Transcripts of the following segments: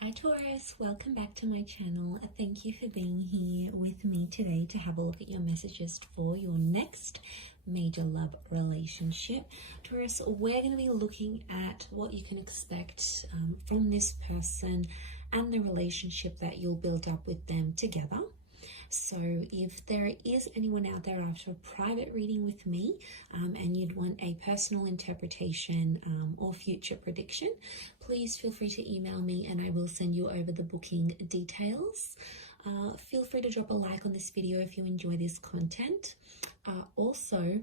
Hi Taurus, welcome back to my channel. Thank you for being here with me today to have a look at your messages for your next major love relationship. Taurus, we're going to be looking at what you can expect from this person and the relationship that you'll build up with them together. So if there is anyone out there after a private reading with me and you'd want a personal interpretation or future prediction, please feel free to email me and I will send you over the booking details. Feel free to drop a like on this video if you enjoy this content. Also,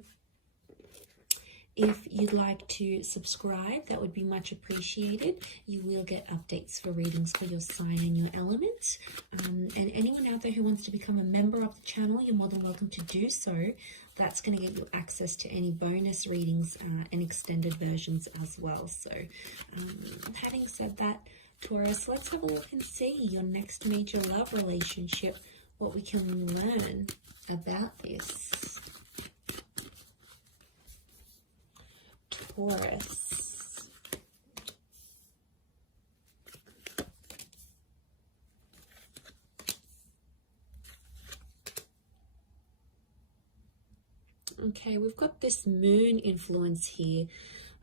if you'd like to subscribe, that would be much appreciated. You will get updates for readings for your sign and your element. And anyone out there who wants to become a member of the channel, you're more than welcome to do so. That's going to get you access to any bonus readings and extended versions as well. So having said that, Taurus, let's have a look and see your next major love relationship, what we can learn about this. Taurus. Okay, we've got this moon influence here.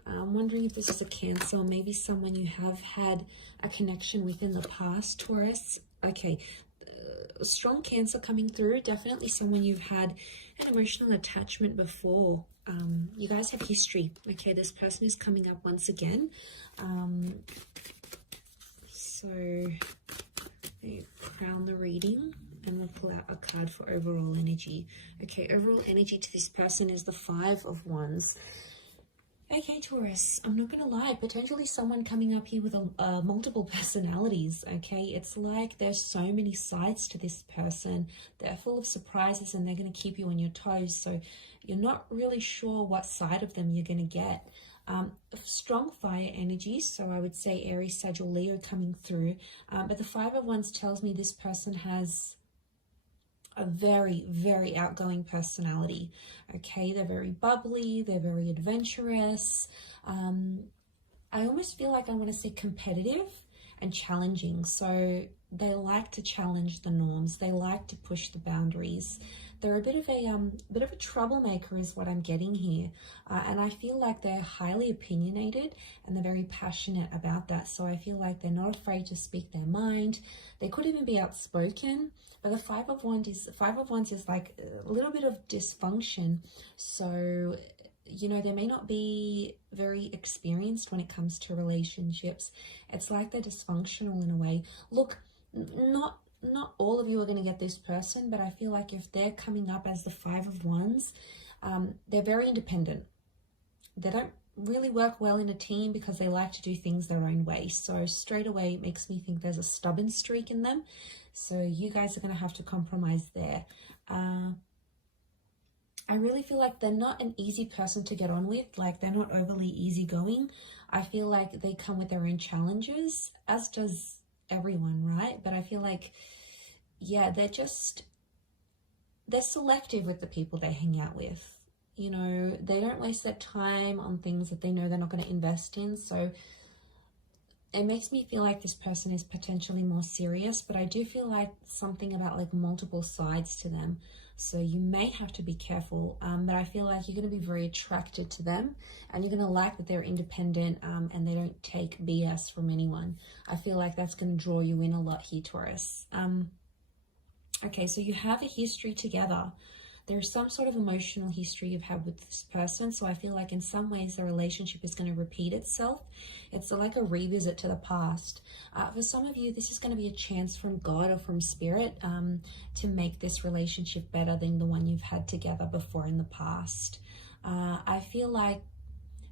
I'm wondering if this is a Cancer, or maybe someone you have had a connection with in the past, Taurus. Okay, a strong Cancer coming through. Definitely someone you've had an emotional attachment before. You guys have history. Okay, this person is coming up once again. So let me crown the reading and we'll pull out a card for overall energy. Okay, overall energy to this person is the Five of Wands. Okay, Taurus, I'm not going to lie, potentially someone coming up here with multiple personalities, okay? It's like there's so many sides to this person. They're full of surprises and they're going to keep you on your toes. So you're not really sure what side of them you're going to get. Strong fire energies, so I would say Aries, Sagittarius, Leo coming through. But the Five of Wands tells me this person has a very, very outgoing personality. Okay, they're very bubbly, they're very adventurous. I almost feel like I want to say competitive and challenging. So they like to challenge the norms. They like to push the boundaries. They're a bit of a troublemaker is what I'm getting here. And I feel like they're highly opinionated and they're very passionate about that. So I feel like they're not afraid to speak their mind. They could even be outspoken. But the Five of Wands is like a little bit of dysfunction. So, you know, they may not be very experienced when it comes to relationships. It's like they're dysfunctional in a way. Look, not all of you are going to get this person, but I feel like if they're coming up as the Five of Wands, they're very independent. They don't really work well in a team because they like to do things their own way. So straight away, it makes me think there's a stubborn streak in them. So you guys are going to have to compromise there. I really feel like they're not an easy person to get on with. Like they're not overly easygoing. I feel like they come with their own challenges, as does everyone, right? But I feel like, yeah, they're selective with the people they hang out with. You know, they don't waste their time on things that they know they're not going to invest in. So it makes me feel like this person is potentially more serious, but I do feel like something about like multiple sides to them. So you may have to be careful, but I feel like you're going to be very attracted to them and you're going to like that they're independent and they don't take BS from anyone. I feel like that's going to draw you in a lot here, Taurus. Okay, so you have a history together. There's some sort of emotional history you've had with this person. So I feel like in some ways the relationship is going to repeat itself. It's like a revisit to the past. For some of you, this is going to be a chance from God or from Spirit to make this relationship better than the one you've had together before in the past. I feel like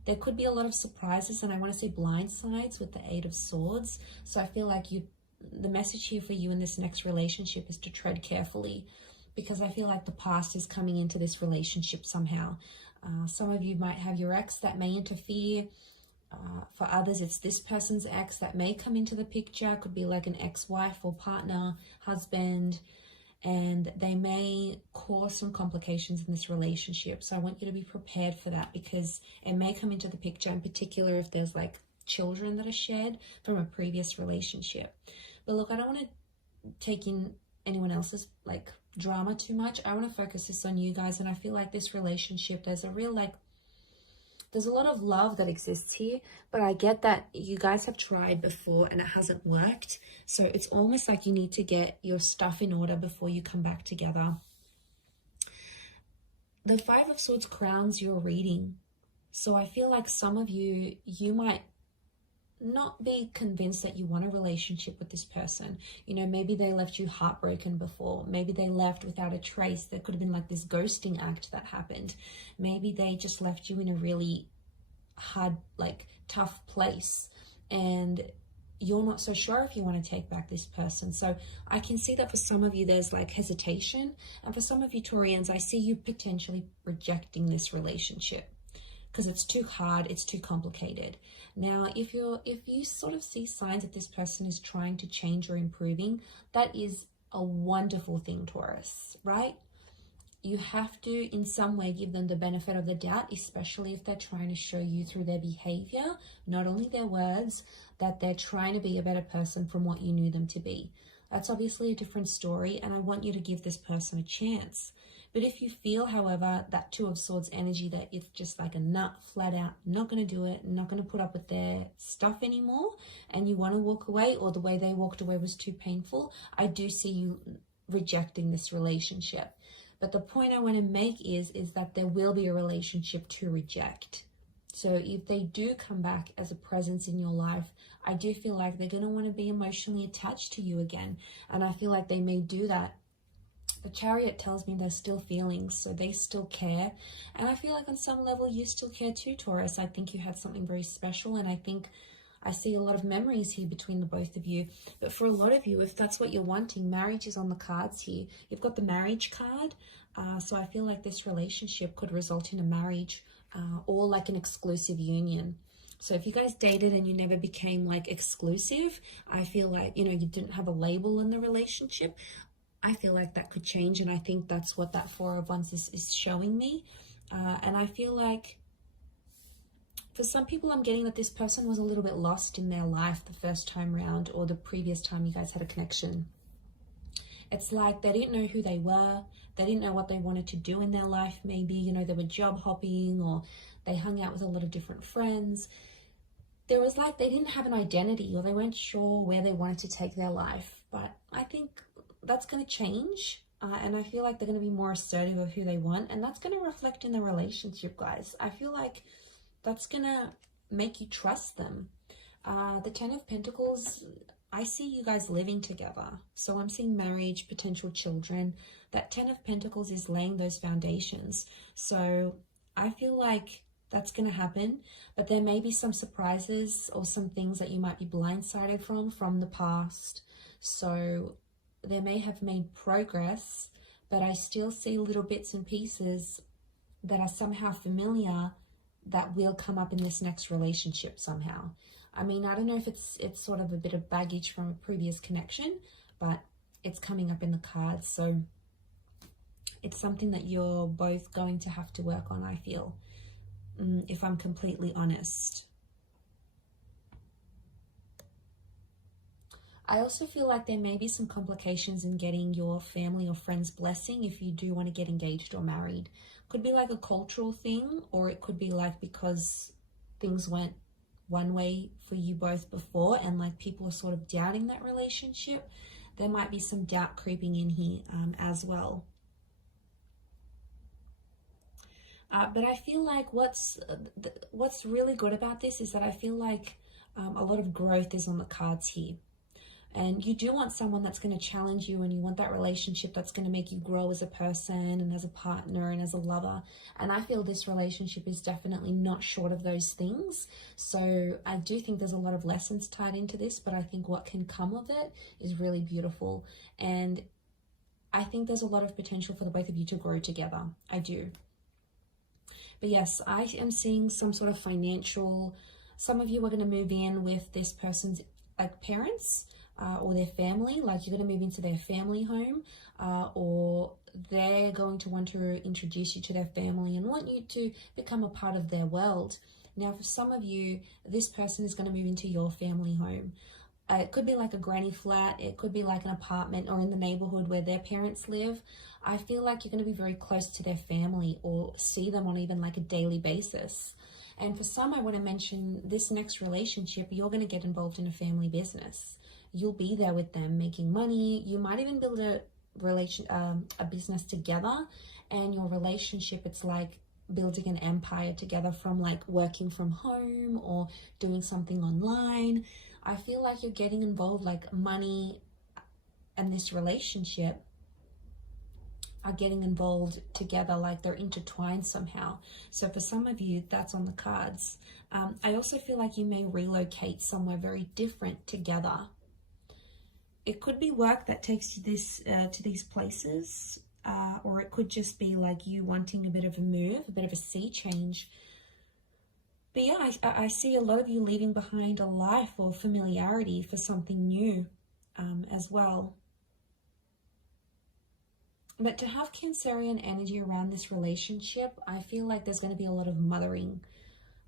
there could be a lot of surprises, and I want to say blind sides with the Eight of Swords. So I feel like the message here for you in this next relationship is to tread carefully, because I feel like the past is coming into this relationship somehow. Some of you might have your ex that may interfere. For others, it's this person's ex that may come into the picture. Could be like an ex-wife or partner, husband, and they may cause some complications in this relationship. So I want you to be prepared for that, because it may come into the picture, in particular if there's like children that are shared from a previous relationship. But look, I don't want to take in anyone else's like drama too much. I want to focus this on you guys, and I feel like this relationship, there's a real like, there's a lot of love that exists here, but I get that you guys have tried before and it hasn't worked. So it's almost like you need to get your stuff in order before you come back together. The Five of Swords crowns your reading. So I feel like some of you, you might not be convinced that you want a relationship with this person. You know, maybe they left you heartbroken before. Maybe they left without a trace. There could have been like this ghosting act that happened. Maybe they just left you in a really hard, like tough place, and you're not so sure if you want to take back this person. So I can see that for some of you there's like hesitation, and for some of you Taurians, I see you potentially rejecting this relationship because it's too hard, it's too complicated. Now, if you sort of see signs that this person is trying to change or improving, that is a wonderful thing, Taurus, right? You have to in some way give them the benefit of the doubt, especially if they're trying to show you through their behavior, not only their words, that they're trying to be a better person from what you knew them to be. That's obviously a different story, and I want you to give this person a chance. But if you feel, however, that Two of Swords energy, that it's just like a nut, flat out, not going to do it, not going to put up with their stuff anymore, and you want to walk away, or the way they walked away was too painful, I do see you rejecting this relationship. But the point I want to make is that there will be a relationship to reject. So if they do come back as a presence in your life, I do feel like they're going to want to be emotionally attached to you again. And I feel like they may do that. The Chariot tells me there's still feelings, so they still care. And I feel like on some level you still care too, Taurus. I think you had something very special, and I think I see a lot of memories here between the both of you. But for a lot of you, if that's what you're wanting, marriage is on the cards here. You've got the marriage card. So I feel like this relationship could result in a marriage or like an exclusive union. So if you guys dated and you never became like exclusive, I feel like, you know, you didn't have a label in the relationship, I feel like that could change. And I think that's what that Four of Wands is showing me. And I feel like for some people, I'm getting that this person was a little bit lost in their life the first time round, or the previous time you guys had a connection. It's like they didn't know who they were. They didn't know what they wanted to do in their life. Maybe, you know, they were job hopping, or they hung out with a lot of different friends. There was like, they didn't have an identity, or they weren't sure where they wanted to take their life. But I think that's going to change. And I feel like they're going to be more assertive of who they want. And that's going to reflect in the relationship, guys. I feel like that's going to make you trust them. The Ten of Pentacles, I see you guys living together. So I'm seeing marriage, potential children. That Ten of Pentacles is laying those foundations. So I feel like that's going to happen. But there may be some surprises or some things that you might be blindsided from the past. So they may have made progress, but I still see little bits and pieces that are somehow familiar that will come up in this next relationship somehow. I mean, I don't know if it's sort of a bit of baggage from a previous connection, but it's coming up in the cards. So it's something that you're both going to have to work on, I feel, if I'm completely honest. I also feel like there may be some complications in getting your family or friends' blessing if you do want to get engaged or married. Could be like a cultural thing, or it could be like because things went one way for you both before and like people are sort of doubting that relationship. There might be some doubt creeping in here as well. But I feel like what's really good about this is that I feel like a lot of growth is on the cards here. And you do want someone that's going to challenge you, and you want that relationship that's going to make you grow as a person and as a partner and as a lover. And I feel this relationship is definitely not short of those things. So I do think there's a lot of lessons tied into this, but I think what can come of it is really beautiful. And I think there's a lot of potential for the both of you to grow together. I do. But yes, I am seeing some sort of financial, some of you are going to move in with this person's like parents, or their family, like you're going to move into their family home, or they're going to want to introduce you to their family and want you to become a part of their world. Now, for some of you, this person is going to move into your family home. It could be like a granny flat, it could be like an apartment or in the neighborhood where their parents live. I feel like you're going to be very close to their family or see them on even like a daily basis. And for some, I want to mention this next relationship, you're going to get involved in a family business. You'll be there with them making money. You might even build a business together, and your relationship, it's like building an empire together from like working from home or doing something online. I feel like you're getting involved, like money and this relationship are getting involved together, like they're intertwined somehow. So for some of you, that's on the cards. I also feel like you may relocate somewhere very different together. It could be work that takes you to these places, or it could just be like you wanting a bit of a move, a bit of a sea change. But yeah, I see a lot of you leaving behind a life or familiarity for something new as well. But to have Cancerian energy around this relationship, I feel like there's going to be a lot of mothering.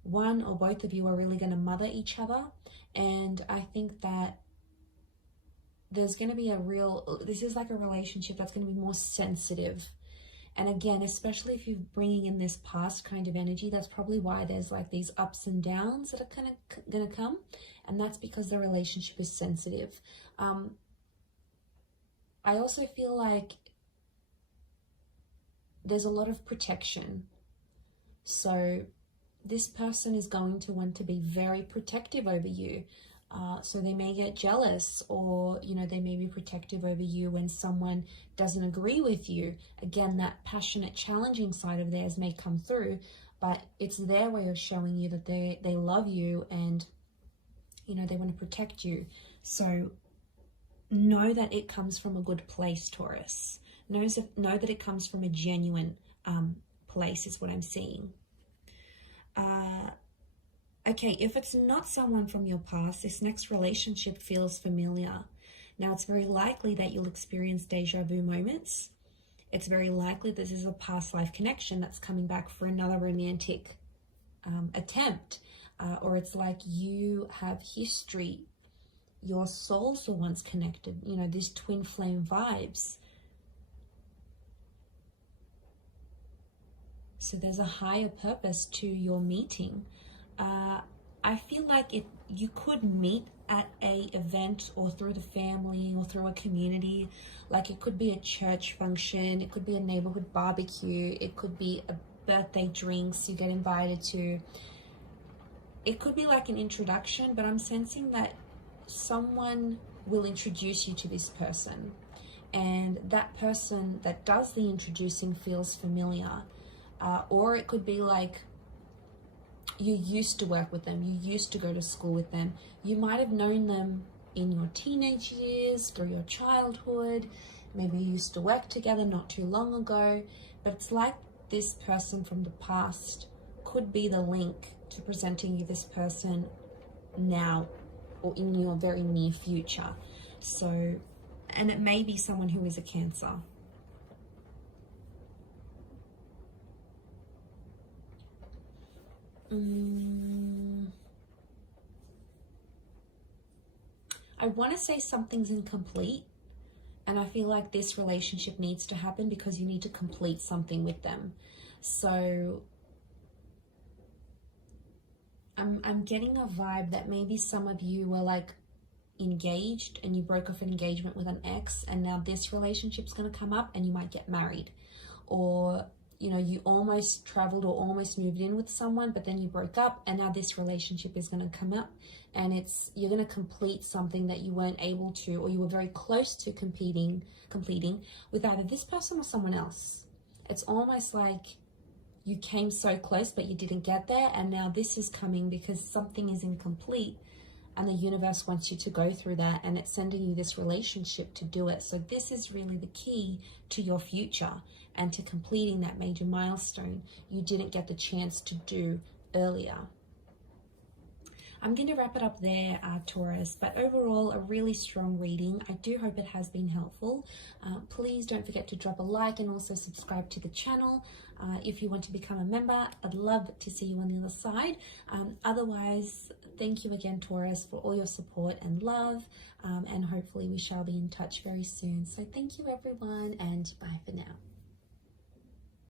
One or both of you are really going to mother each other. And I think that there's going to be this is like a relationship that's going to be more sensitive. And again, especially if you're bringing in this past kind of energy, that's probably why there's like these ups and downs that are kind of going to come. And that's because the relationship is sensitive. I also feel like there's a lot of protection. So this person is going to want to be very protective over you. So they may get jealous, or, you know, they may be protective over you when someone doesn't agree with you. Again, that passionate, challenging side of theirs may come through, but it's their way of showing you that they love you and, you know, they want to protect you. So know that it comes from a good place, Taurus. Know that it comes from a genuine place is what I'm seeing. Okay, if it's not someone from your past, this next relationship feels familiar. Now, it's very likely that you'll experience deja vu moments. It's very likely this is a past life connection that's coming back for another romantic attempt. Or it's like you have history. Your souls were once connected. You know, these twin flame vibes. So there's a higher purpose to your meeting. I feel like you could meet at a event or through the family or through a community. Like it could be a church function, it could be a neighborhood barbecue, it could be a birthday drinks you get invited to. It could be like an introduction, but I'm sensing that someone will introduce you to this person, and that person that does the introducing feels familiar. Or it could be like you used to work with them, you used to go to school with them, you might have known them in your teenage years, through your childhood, maybe you used to work together not too long ago, but it's like this person from the past could be the link to presenting you this person now or in your very near future. So, and it may be someone who is a Cancer. I want to say something's incomplete, and I feel like this relationship needs to happen because you need to complete something with them. So I'm getting a vibe that maybe some of you were like engaged and you broke off an engagement with an ex, and now this relationship's going to come up and you might get married. Or, you know, you almost traveled or almost moved in with someone, but then you broke up, and now this relationship is going to come up, and you're going to complete something that you weren't able to, or you were very close to completing with either this person or someone else. It's almost like you came so close, but you didn't get there, and now this is coming because something is incomplete, and the universe wants you to go through that, and it's sending you this relationship to do it. So this is really the key to your future and to completing that major milestone you didn't get the chance to do earlier. I'm going to wrap it up there, Taurus. But overall, a really strong reading. I do hope it has been helpful. Please don't forget to drop a like and also subscribe to the channel. If you want to become a member, I'd love to see you on the other side. Otherwise, thank you again, Taurus, for all your support and love. And hopefully we shall be in touch very soon. So thank you, everyone, and bye.